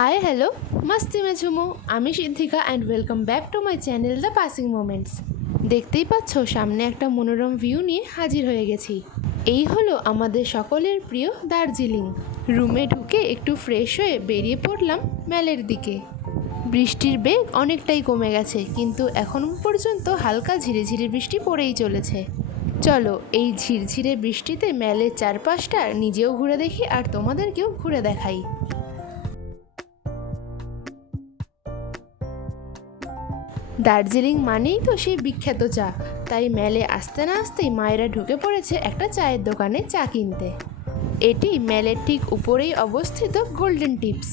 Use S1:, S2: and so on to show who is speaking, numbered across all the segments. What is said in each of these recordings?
S1: Hi hello মাস্তি মে ঝুমো আমি Siddiqa and welcome back to my channel the passing moments দেখতেই পাচ্ছ, সামনে একটা মনোরম ভিউ নিয়ে হাজির হয়ে গেছি। এই হলো আমাদের সকলের প্রিয় দার্জিলিং। রুমে ঢুকে একটু ফ্রেশ হয়ে বেরিয়ে পড়লাম ম্যালের দিকে। বৃষ্টির বেগ অনেকটাই কমে গেছে, কিন্তু এখন পর্যন্ত হালকা ঝিরিঝিরি বৃষ্টি পড়েই চলেছে। চলো, এই ঝিরঝিরে বৃষ্টিতে ম্যালের চারপাশটা নিজেও ঘুরে দেখি আর তোমাদেরকেও ঘুরে দেখাই। দার্জিলিং মানেই তো সেই বিখ্যাত চা। তাই মেলে আসতে না আসতেই মায়েরা ঢুকে পড়েছে একটা চায়ের দোকানে চা কিনতে। এটি মেলের ঠিক উপরেই অবস্থিত গোল্ডেন টিপস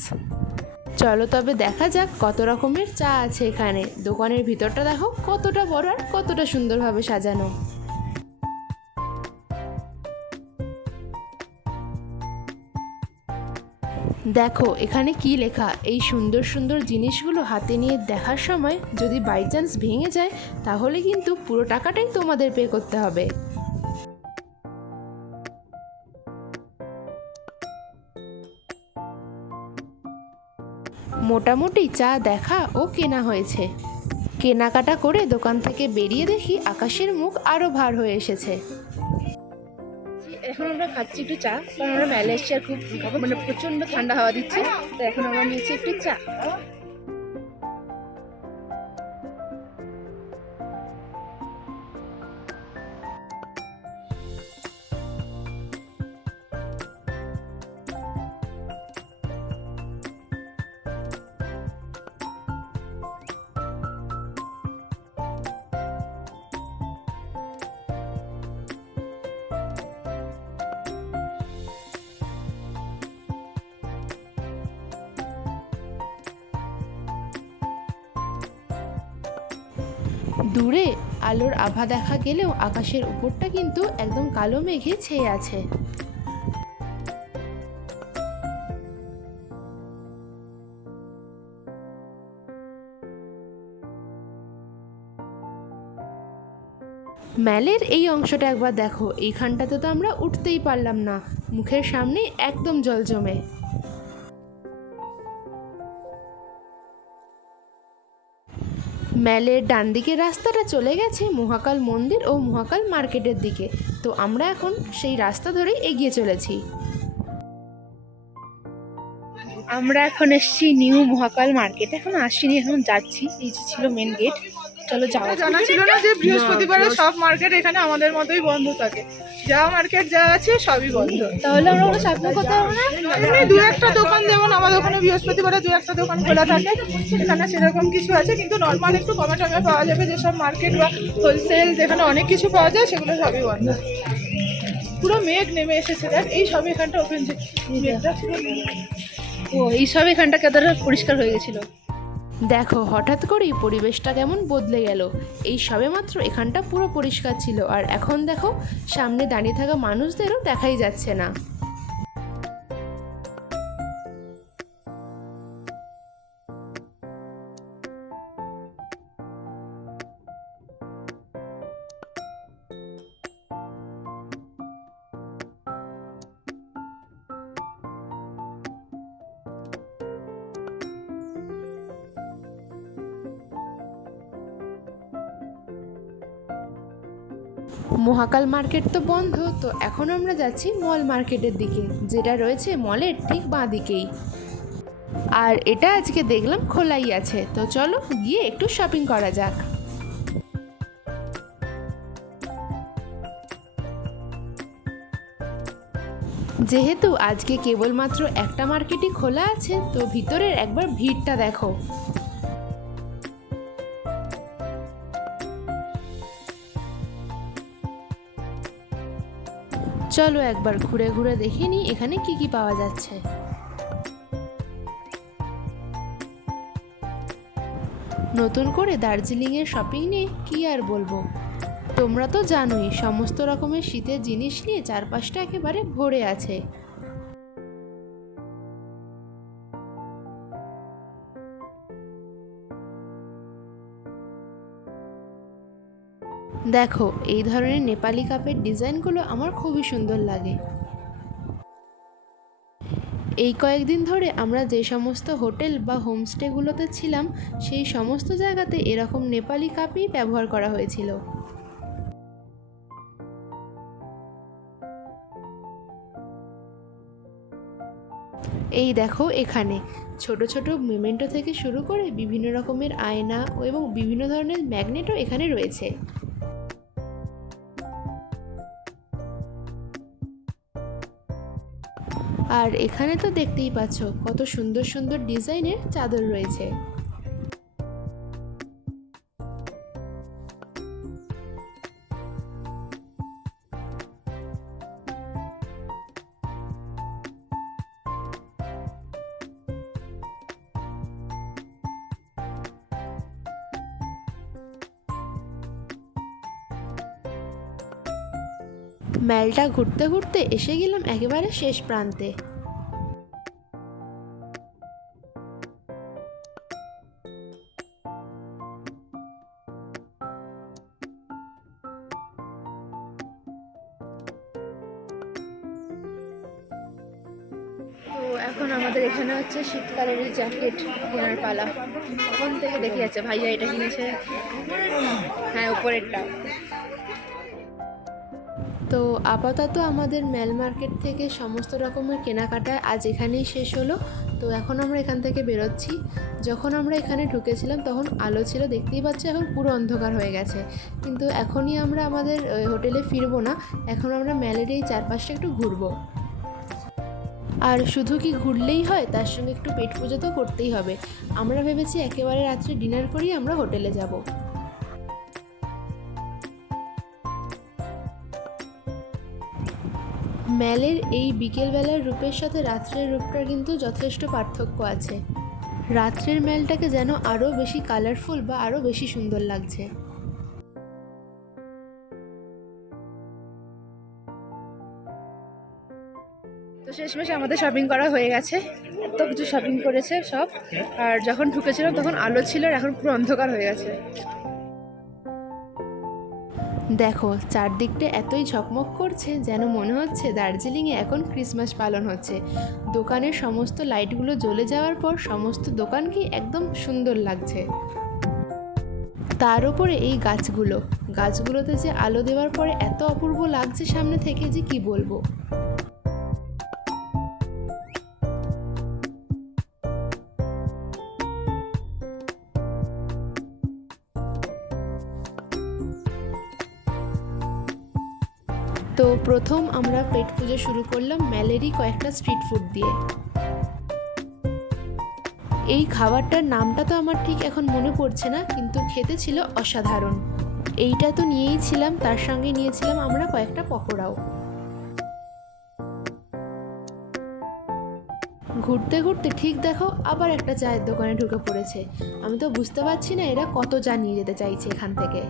S1: চলো তবে দেখা যাক কত রকমের চা আছে এখানে। দোকানের ভিতরটা দেখো কতটা বড় আর কতটা সুন্দরভাবে সাজানো। দেখো, এখানে কি লেখা? এই সুন্দর সুন্দর জিনিসগুলো হাতে নিয়ে দেখার সময় যদি বাই চান্স ভেঙে যায়, তাহলে কিন্তু পুরো টাকাটাই তোমাদের পে করতে হবে। মোটামুটি চা দেখা ও কেনা হয়েছে। কেনাকাটা করে দোকান থেকে বেরিয়ে দেখি আকাশের মুখ আরও ভার হয়ে এসেছে।
S2: এখন আমরা খাচ্ছি একটু চা, কারণ আমরা ম্যালেশিয়ার খুব মানে প্রচণ্ড ঠান্ডা হাওয়া দিচ্ছে। তো এখন আমরা নিয়েছি একটু চা।
S1: দূরে আলোর আভা দেখা গেলেও আকাশের উপরটা কিন্তু একদম কালো মেঘে ছেয়ে আছে। ম্যালের এই অংশটা একবার দেখো, এইখানটাতে তো আমরা উঠতেই পারলাম না। মুখের সামনে একদম জল জমে ম্যালের ডান দিকের রাস্তাটা চলে গেছে মহাকাল মন্দির ও মহাকাল মার্কেটের দিকে। তো আমরা এখন সেই রাস্তা ধরেই এগিয়ে চলেছি।
S2: আমরা এখন এসেছি নিউ মহাকাল মার্কেট। এখন আসিনি, এখন যাচ্ছি। এই ছিল মেন গেট চলো যাক।
S3: জানা ছিল না যে বৃহস্পতিবারে সব মার্কেট এখানে আমাদের মতোই বন্ধ থাকে। যা মার্কেট যা আছে সবই বন্ধ।
S2: তাহলে আমরা কোনো শপিং করতে পারব না?
S3: এমনি দু একটা দোকান যেমন আমাদের ওখানে বৃহস্পতিবারে দু একটা দোকান খোলা থাকে। এখানে সেরকম কিছু আছে কিন্তু নর্মাল একটু কমে টমে পাওয়া যাবে যেসব মার্কেট বা হোলসেল যেখানে অনেক কিছু পাওয়া যায় সেগুলো সবই বন্ধ। পুরো মেঘ নেমে এসেছে দেখ এই সব এখানটা ওপেন মেঘটা পুরো
S2: ও এই সব এখানটা কেদার পরিষ্কার হয়ে গেছিল।
S1: দেখো, হঠাৎ করেই পরিবেশটা কেমন বদলে গেল। এই সবে মাত্র এখানটা পুরো পরিষ্কার ছিল, আর এখন দেখো, সামনে দাঁড়িয়ে থাকা মানুষদেরও দেখাই যাচ্ছে না। মহাকাল মার্কেট তো বন্ধ, তো এখন আমরা যাচ্ছি মল মার্কেটের দিকে, যেটা রয়েছে মলের ঠিক বাঁ দিকেই। আর এটা আজকে দেখলাম খোলাই আছে, তো চলো গিয়ে একটু শপিং করা যাক। যেহেতু আজকে কেবলমাত্র একটা মার্কেটই খোলা আছে, তো ভিতরের একবার ভিড়টা দেখো। চলো একবার ঘুরে ঘুরে দেখে নিই এখানে কি কি পাওয়া যাচ্ছে। নতুন করে দার্জিলিংয়ের শপিং নিয়ে কি আর বলব? তোমরা তো জানোই, সমস্ত রকমের শীতের জিনিস নিয়ে চারপাশটা একেবারে ভরে আছে। দেখো, এই ধরনের নেপালি কাপের ডিজাইনগুলো আমার খুবই সুন্দর লাগে। এই কয়েকদিন ধরে আমরা যে সমস্ত হোটেল বা হোমস্টেগুলোতে ছিলাম, সেই সমস্ত জায়গাতে এরকম নেপালি কাপই ব্যবহার করা হয়েছিল। এই দেখো এখানে, ছোট ছোট মেমেন্টো থেকে শুরু করে বিভিন্ন রকমের আয়না এবং বিভিন্ন ধরনের ম্যাগনেটও এখানে রয়েছে। আর এখানে তো দেখতেই পাচ্ছ কত সুন্দর সুন্দর ডিজাইনের চাদর রয়েছে। মেলটা ঘুরতে ঘুরতে এসে গেলাম একেবারে শেষ প্রান্তে।
S2: এখন আমাদের এখানে হচ্ছে শীতকালের এই জ্যাকেট কেনার পালা। তখন থেকে দেখে যাচ্ছে ভাইয়া এটা কিনেছে? হ্যাঁ উপরেরটা।
S1: তো আপাতত আমাদের মেল মার্কেট থেকে সমস্ত রকমের কেনাকাটা আজ এখানেই শেষ হলো। তো এখন আমরা এখান থেকে বেরোচ্ছি। যখন আমরা এখানে ঢুকেছিলাম তখন আলো ছিল, দেখতেই পাচ্ছি এখন পুরো অন্ধকার হয়ে গেছে। কিন্তু এখনই আমরা আমাদের হোটেলে ফিরবো না। এখন আমরা মেলের এই চারপাশটা একটু ঘুরবো। আর শুধু কি ঘুরলেই হয়? তার সঙ্গে একটু পেট পুজো তো করতেই হবে। আমরা ভেবেছি একেবারে রাত্রে ডিনার করেই আমরা হোটেলে যাব। ম্যালের এই বিকেলবেলার রূপের সাথে রাত্রের রূপটার কিন্তু যথেষ্ট পার্থক্য আছে। রাত্রের ম্যালটাকে যেন আরও বেশি কালারফুল বা আরও বেশি সুন্দর লাগছে।
S2: তো শেষমেশ আমাদের শপিং করা হয়ে গেছে। এত কিছু শপিং করেছে সব। আর যখন ঢুকেছিলাম তখন আলো ছিল আর এখন পুরো অন্ধকার হয়ে গেছে।
S1: দেখো, চারদিকটা এতই ঝকমক করছে যেন মনে হচ্ছে দার্জিলিংয়ে এখন ক্রিসমাস পালন হচ্ছে। দোকানের সমস্ত লাইটগুলো জ্বলে যাওয়ার পর সমস্ত দোকানকে একদম সুন্দর লাগছে। তার উপরে এই গাছগুলো। গাছগুলোতে যে আলো দেওয়ার পরে এত অপূর্ব লাগছে সামনে থেকে যে কি বলব? প্রথম আমরা পেট পুজো শুরু করলাম ম্যালেরই কয়েকটা স্ট্রিট ফুড দিয়ে। এই খাবারটার নামটা তো আমার ঠিক এখন মনে পড়ছে না, কিন্তু খেতে ছিল অসাধারণ। এইটা তো নিয়েই ছিলাম, তার সঙ্গে নিয়েছিলাম আমরা কয়েকটা পকোড়াও। ঘুরতে ঘুরতে ঠিক দেখো, আবার একটা চায়ের দোকানে ঢুকে পড়েছে। আমি তো বুঝতে পারছি না এরা কত চা নিয়ে যেতে চাইছে এখান থেকে।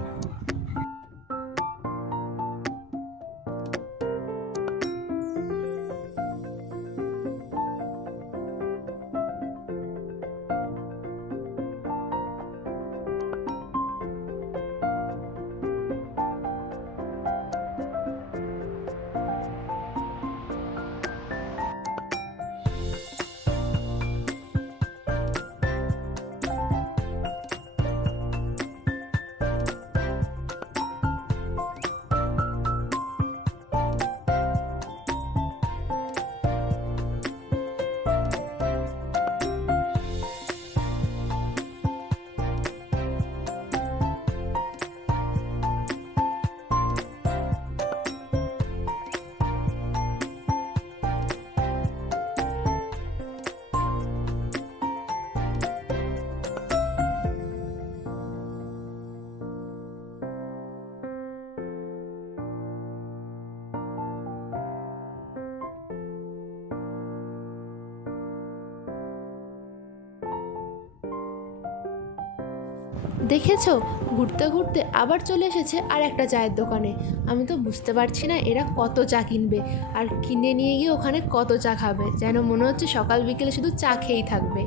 S1: দেখেছ? ঘুরতে ঘুরতে আবার চলে এসেছে আর একটা চায়ের দোকানে। আমি তো বুঝতে পারছি না এরা কত চা কিনবে আর কিনে নিয়ে গিয়ে ওখানে কত চা খাবে। যেন মনে হচ্ছে সকাল বিকেলে শুধু চা খেয়েই থাকবে।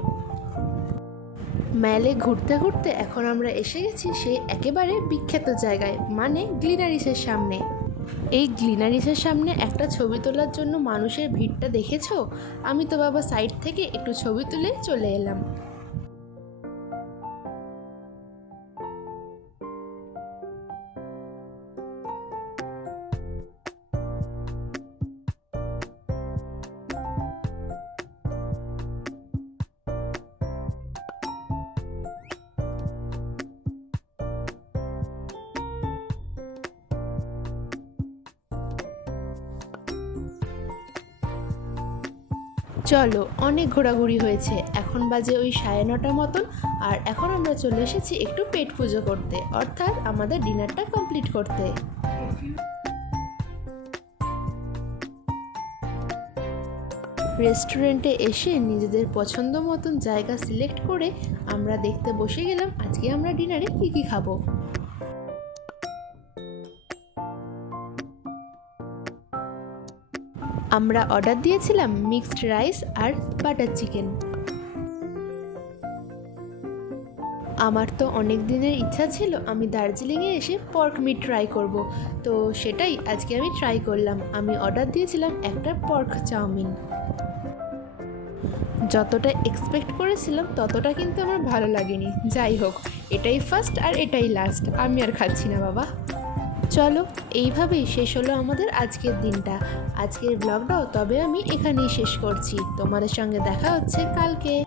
S1: ম্যালে ঘুরতে ঘুরতে এখন আমরা এসে গেছি সেই একেবারে বিখ্যাত জায়গায় মানে গ্লিনারিসের সামনে। এই গ্লিনারিসের সামনে একটা ছবি তোলার জন্য মানুষের ভিড়টা দেখেছ? আমি তো বাবা সাইড থেকে একটু ছবি তুলে চলে এলাম। চলো, অনেক ঘোরাঘুরি হয়েছে। এখন বাজে ওই সাড়ে নটার মতন, আর এখন আমরা চলে এসেছি একটু পেট পুজো করতে, অর্থাৎ আমাদের ডিনারটা কমপ্লিট করতে। রেস্টুরেন্টে এসে নিজেদের পছন্দ মতন জায়গা সিলেক্ট করে আমরা দেখতে বসে গেলাম, আজকে আমরা ডিনারে কী কী খাব। আমরা অর্ডার দিয়েছিলাম মিক্সড রাইস আর বাটার চিকেন। আমার তো অনেক দিনের ইচ্ছা ছিল আমি দার্জিলিংয়ে এসে পর্ক মিট ট্রাই করব। তো সেটাই আজকে আমি ট্রাই করলাম। আমি অর্ডার দিয়েছিলাম একটা পর্ক চাউমিন। যতটা এক্সপেক্ট করেছিলাম ততটা কিন্তু আমার ভালো লাগেনি। যাই হোক, এটাই ফার্স্ট আর এটাই লাস্ট। আমি আর খাচ্ছি না, বাবা। চলো, এইভাবেই শেষ হলো আমাদের আজকের দিনটা। আজকের ব্লগটাও তবে আমি এখানেই শেষ করছি। তোমাদের সঙ্গে দেখা হচ্ছে কালকে।